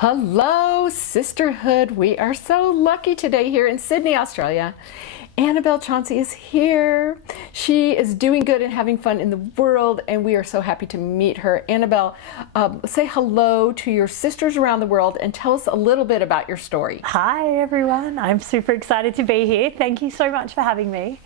Hello, sisterhood. We are so lucky today here in Sydney, Australia. Annabelle Chauncy is here. She is doing good and having fun in the world, and we are so happy to meet her. Annabelle, say hello to your sisters around the world and tell us a little bit about your story. Hi, everyone. I'm super excited to be here. Thank you so much for having me.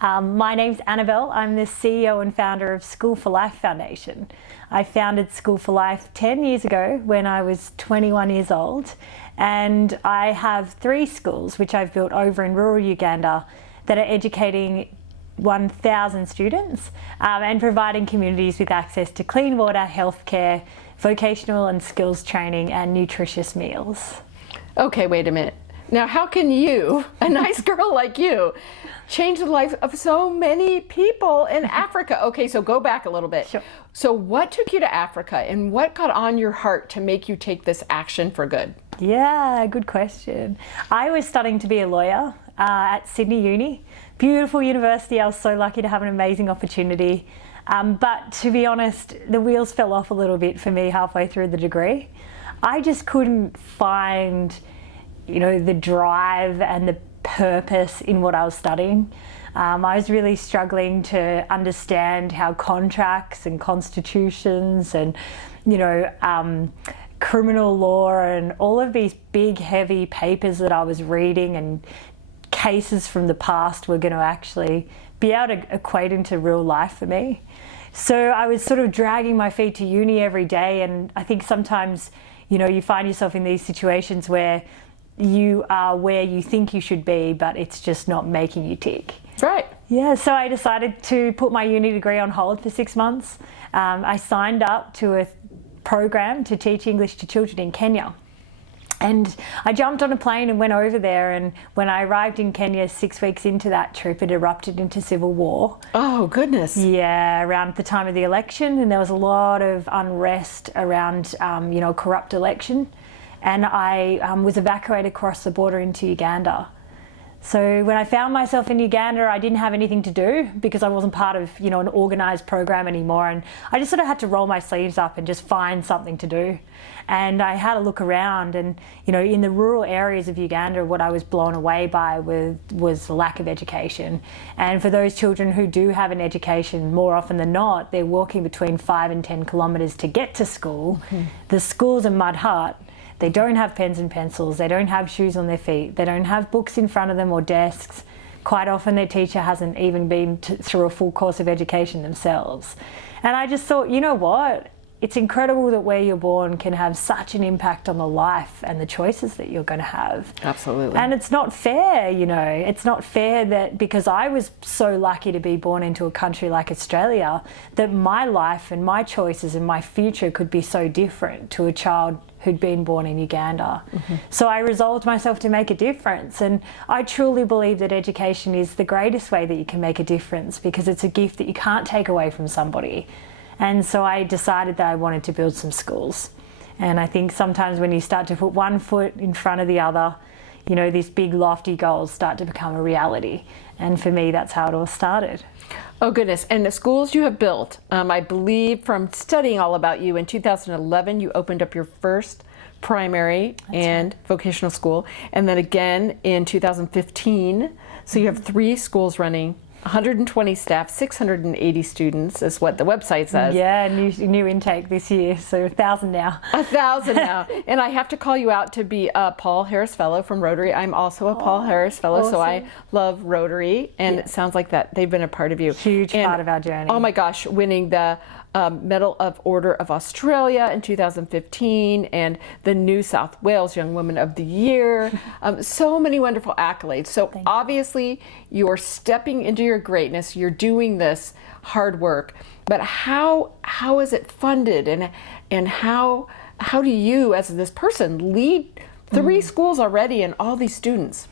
My name's Annabelle. I'm the CEO and founder of School for Life Foundation. I founded School for Life 10 years ago when I was 21 years old, and I have 3 schools which I've built over in rural Uganda that are educating 1,000 students and providing communities with access to clean water, healthcare, vocational and skills training, and nutritious meals. Okay, wait a minute. Now, how can you, a nice girl like you, change the life of so many people in Africa? Okay, so go back a little bit. Sure. So what took you to Africa, and what got on your heart to make you take this action for good? Yeah, good question. I was studying to be a lawyer at Sydney Uni. Beautiful university. I was so lucky to have an amazing opportunity. But to be honest, the wheels fell off a little bit for me halfway through the degree. I just couldn't find, the drive and the purpose in what I was studying. I was really struggling to understand how contracts and constitutions and, criminal law and all of these big, heavy papers that I was reading and cases from the past were going to actually be able to equate into real life for me. So I was sort of dragging my feet to uni every day, and I think sometimes, you find yourself in these situations where you are where you think you should be, but it's just not making you tick. Right. Yeah, so I decided to put my uni degree on hold for 6 months. I signed up to a program to teach English to children in Kenya. And I jumped on a plane and went over there, and when I arrived in Kenya 6 weeks into that trip, it erupted into civil war. Oh, goodness. Yeah, around the time of the election, and there was a lot of unrest around, a corrupt election. And I was evacuated across the border into Uganda. So when I found myself in Uganda, I didn't have anything to do because I wasn't part of, an organised program anymore. And I just sort of had to roll my sleeves up and just find something to do. And I had a look around, and, in the rural areas of Uganda, what I was blown away by was the lack of education. And for those children who do have an education, more often than not, they're walking between 5 and 10 kilometres to get to school. Mm-hmm. The school's a mud hut. They don't have pens and pencils, they don't have shoes on their feet, they don't have books in front of them or desks. Quite often their teacher hasn't even been through a full course of education themselves. And I just thought, you know what? It's incredible that where you're born can have such an impact on the life and the choices that you're going to have. Absolutely. And it's not fair, It's not fair that because I was so lucky to be born into a country like Australia, that my life and my choices and my future could be so different to a child who'd been born in Uganda. Mm-hmm. So I resolved myself to make a difference. And I truly believe that education is the greatest way that you can make a difference, because it's a gift that you can't take away from somebody. And so I decided that I wanted to build some schools. And I think sometimes when you start to put one foot in front of the other, these big lofty goals start to become a reality. And for me, that's how it all started. Oh, goodness. And the schools you have built, I believe from studying all about you, in 2011, you opened up your first primary and vocational school. And then again in 2015. So you have 3 schools running. 120 staff, 680 students is what the website says. Yeah, new intake this year, so 1,000 now. 1,000 now. And I have to call you out to be a Paul Harris Fellow from Rotary. I'm also a Paul Harris Fellow, awesome. So I love Rotary, and It sounds like that they've been a part of you. Huge part of our journey. Oh my gosh, winning the Medal of Order of Australia in 2015, and the New South Wales Young Woman of the Year. So many wonderful accolades. So obviously you're stepping into your greatness. You're doing this hard work. But how is it funded, and how do you, as this person, lead 3 schools already and all these students?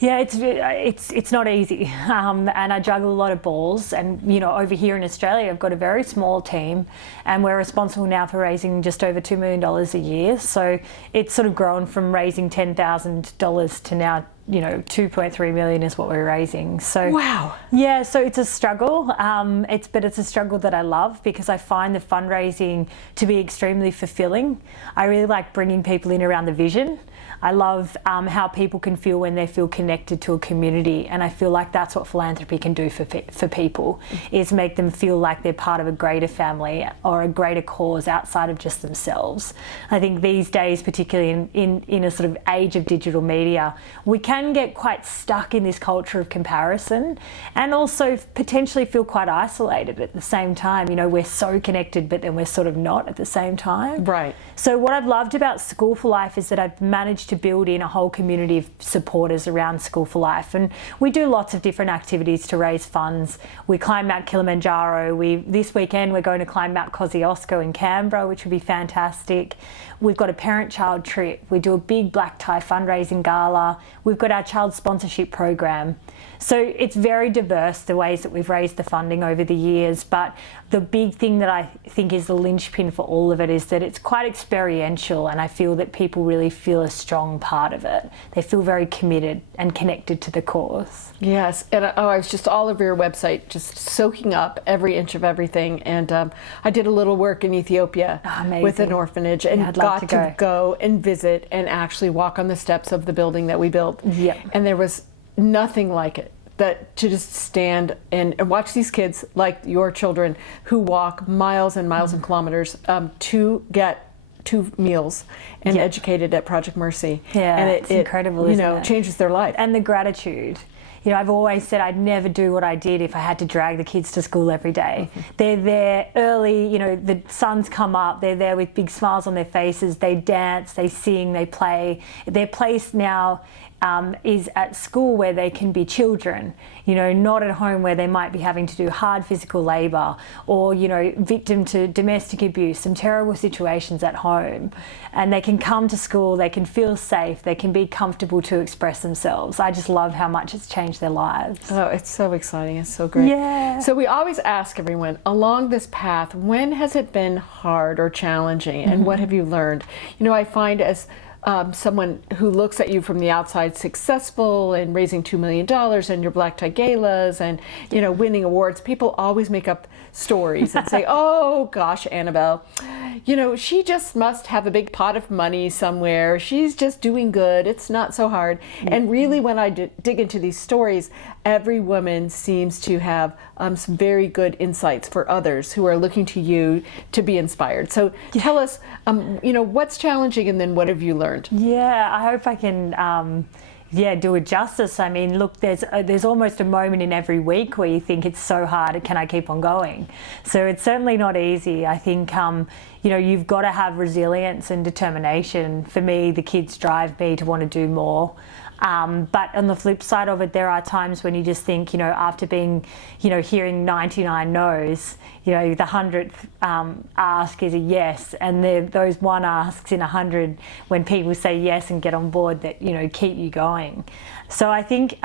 Yeah, it's not easy, and I juggle a lot of balls. And over here in Australia, I've got a very small team, and we're responsible now for raising just over $2 million a year. So it's sort of grown from raising $10,000 to now 2.3 million is what we're raising. So wow. Yeah, so it's a struggle. But it's a struggle that I love, because I find the fundraising to be extremely fulfilling. I really like bringing people in around the vision. I love how people can feel when they feel connected to a community, and I feel like that's what philanthropy can do for people, is make them feel like they're part of a greater family or a greater cause outside of just themselves. I think these days, particularly in a sort of age of digital media, we can get quite stuck in this culture of comparison, and also potentially feel quite isolated at the same time. We're so connected, but then we're sort of not at the same time. Right. So what I've loved about School for Life is that I've managed to build in a whole community of supporters around School for Life, and we do lots of different activities to raise funds. We climb Mount Kilimanjaro. This weekend we're going to climb Mount Kosciuszko in Canberra, which would be fantastic. We've got a parent-child trip. We do a big black tie fundraising gala. We've got our child sponsorship program. So it's very diverse, the ways that we've raised the funding over the years, but the big thing that I think is the linchpin for all of it is that it's quite experiential, and I feel that people really feel a strong part of it. They feel very committed and connected to the cause. Yes, and I was just all over your website, just soaking up every inch of everything, and I did a little work in Ethiopia with an orphanage, and got to go and visit and actually walk on the steps of the building that we built. Yep. And there was nothing like it. That to just stand and watch these kids, like your children, who walk miles and miles and kilometers to get 2 meals and educated at Project Mercy. Yeah, and it's incredible, isn't it? Changes their life. And the gratitude. I've always said I'd never do what I did if I had to drag the kids to school every day. They're there early, the sun's come up, they're there with big smiles on their faces, they dance, they sing, they play. Their place now is at school where they can be children, not at home where they might be having to do hard physical labour or, victim to domestic abuse and terrible situations at home. And they can come to school, they can feel safe, they can be comfortable to express themselves. I just love how much it's changed their lives. Oh, it's so exciting. It's so great. Yeah. So we always ask everyone along this path, when has it been hard or challenging, and what have you learned? I find as someone who looks at you from the outside, successful and raising $2 million and your black tie galas and winning awards, people always make up stories and say, oh gosh, Annabelle, she just must have a big pot of money somewhere, she's just doing good, it's not so hard. And really, when I dig into these stories, every woman seems to have some very good insights for others who are looking to you to be inspired. So tell us, what's challenging, and then what have you learned? Yeah, I hope I can do it justice. I mean, look, there's almost a moment in every week where you think it's so hard, can I keep on going? So it's certainly not easy. I think, you've got to have resilience and determination. For me, the kids drive me to want to do more. But on the flip side of it, there are times when you just think, after being, hearing 99 no's, the 100th ask is a yes, and those one asks in 100 when people say yes and get on board that, keep you going. So I think,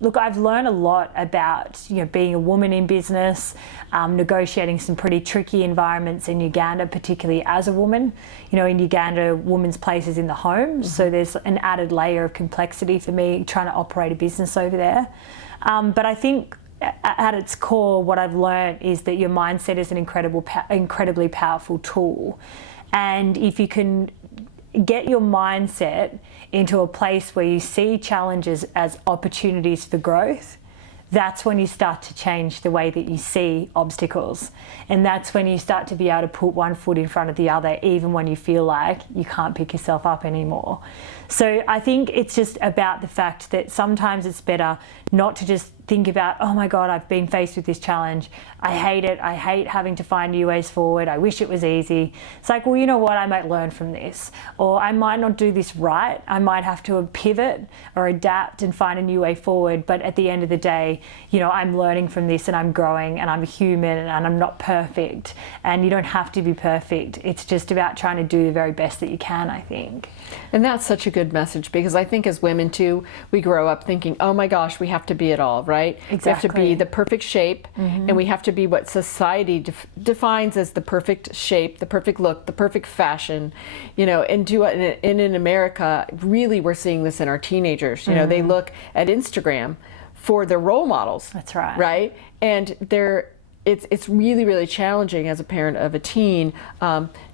look, I've learned a lot about, being a woman in business, negotiating some pretty tricky environments in Uganda, particularly as a woman. In Uganda, women's place is in the home, so there's an added layer of complexity for me trying to operate a business over there. But I think at its core, what I've learned is that your mindset is an incredibly powerful tool. And if you can get your mindset into a place where you see challenges as opportunities for growth, that's when you start to change the way that you see obstacles. And that's when you start to be able to put one foot in front of the other, even when you feel like you can't pick yourself up anymore. So I think it's just about the fact that sometimes it's better not to just think about, oh my God, I've been faced with this challenge. I hate it. I hate having to find new ways forward. I wish it was easy. It's like, well, you know what? I might learn from this, or I might not do this right. I might have to pivot or adapt and find a new way forward. But at the end of the day, I'm learning from this, and I'm growing, and I'm human, and I'm not perfect. And you don't have to be perfect. It's just about trying to do the very best that you can, I think. And that's such a good message, because I think as women too, we grow up thinking, oh my gosh, we have to be it all, right? right? We have to be Exactly. the perfect shape, and we have to be what society defines as the perfect shape, the perfect look, the perfect fashion, you know, and in America, really we're seeing this in our teenagers. You know, they look at Instagram for their role models. That's right. Right? And it's really, really challenging as a parent of a teen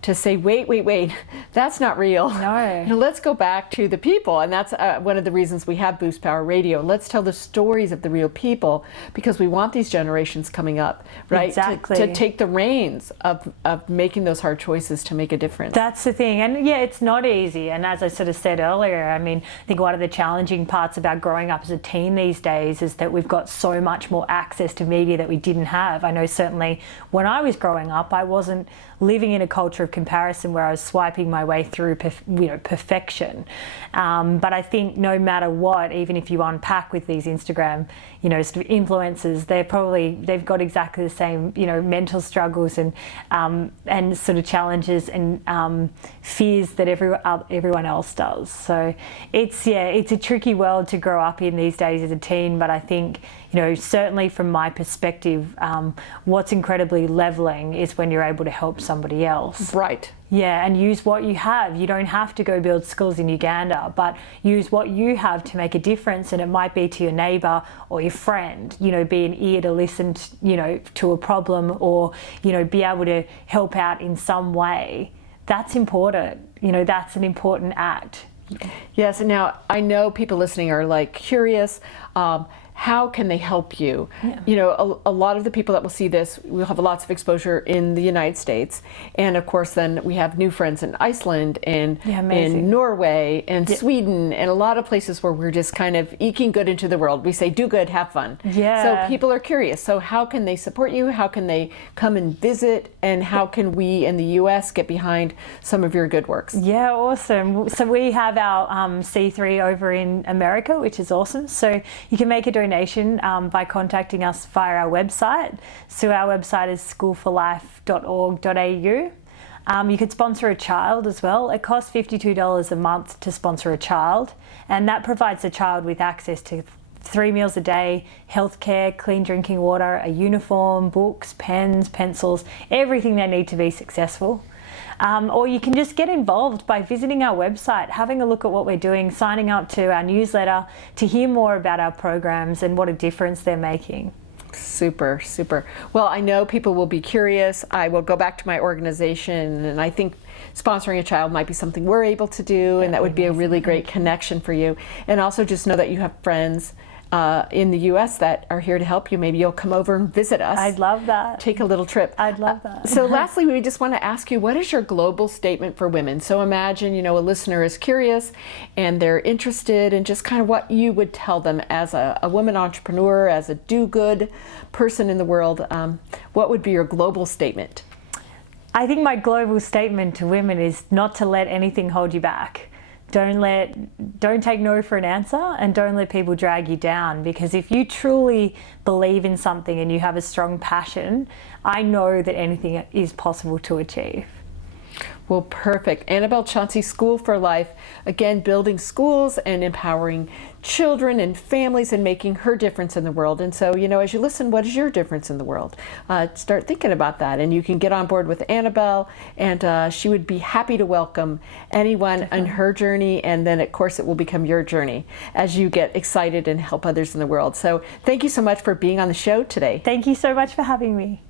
to say, wait, that's not real. No. You know, let's go back to the people. And that's one of the reasons we have Boost Power Radio. Let's tell the stories of the real people, because we want these generations coming up, right? Exactly. To take the reins of making those hard choices to make a difference. That's the thing. And yeah, it's not easy. And as I sort of said earlier, I mean, I think one of the challenging parts about growing up as a teen these days is that we've got so much more access to media that we didn't have. I know certainly when I was growing up, I wasn't living in a culture of comparison where I was swiping my way through perfection. But I think no matter what, even if you unpack with these Instagram, you know, sort of influencers, they've got exactly the same, you know, mental struggles and sort of challenges and fears that everyone else does. So it's a tricky world to grow up in these days as a teen. But I think, you know, certainly from my perspective, what's incredibly leveling is when you're able to help somebody else. Right. Yeah, and use what you have. You don't have to go build schools in Uganda, but use what you have to make a difference. And it might be to your neighbour or your friend, you know, be an ear to listen to, you know, to a problem, or, you know, be able to help out in some way. That's important. You know, that's an important act. Yes, and now I know people listening are like curious. How can they help you? Yeah. You know, a lot of the people that will see this will have lots of exposure in the United States. And of course, then we have new friends in Iceland and in Norway and Sweden and a lot of places where we're just kind of eking good into the world. We say, do good, have fun. Yeah. So people are curious. So how can they support you? How can they come and visit? And how can we in the U.S. get behind some of your good works? Yeah, awesome. So we have our C3 over in America, which is awesome. So you can make a donation by contacting us via our website. So our website is schoolforlife.org.au. You could sponsor a child as well. It costs $52 a month to sponsor a child, and that provides the child with access to 3 meals a day, healthcare, clean drinking water, a uniform, books, pens, pencils, everything they need to be successful. Or you can just get involved by visiting our website, having a look at what we're doing, signing up to our newsletter to hear more about our programs and what a difference they're making. Super, super. Well, I know people will be curious. I will go back to my organization, and I think sponsoring a child might be something we're able to do, and that would be a really great connection for you. And also just know that you have friends in the U.S. that are here to help you. Maybe you'll come over and visit us. I'd love that. Take a little trip. I'd love that. So lastly, we just want to ask you, what is your global statement for women? So imagine, you know, a listener is curious and they're interested in just kind of what you would tell them as a woman entrepreneur, as a do-good person in the world. What would be your global statement? I think my global statement to women is not to let anything hold you back. Don't take no for an answer, and don't let people drag you down, because if you truly believe in something and you have a strong passion, I know that anything is possible to achieve. Well, perfect. Annabelle Chauncy, School for Life, again, building schools and empowering children and families and making her difference in the world. And so, you know, as you listen, what is your difference in the world? Start thinking about that, and you can get on board with Annabelle, and she would be happy to welcome anyone on her journey. And then, of course, it will become your journey as you get excited and help others in the world. So thank you so much for being on the show today. Thank you so much for having me.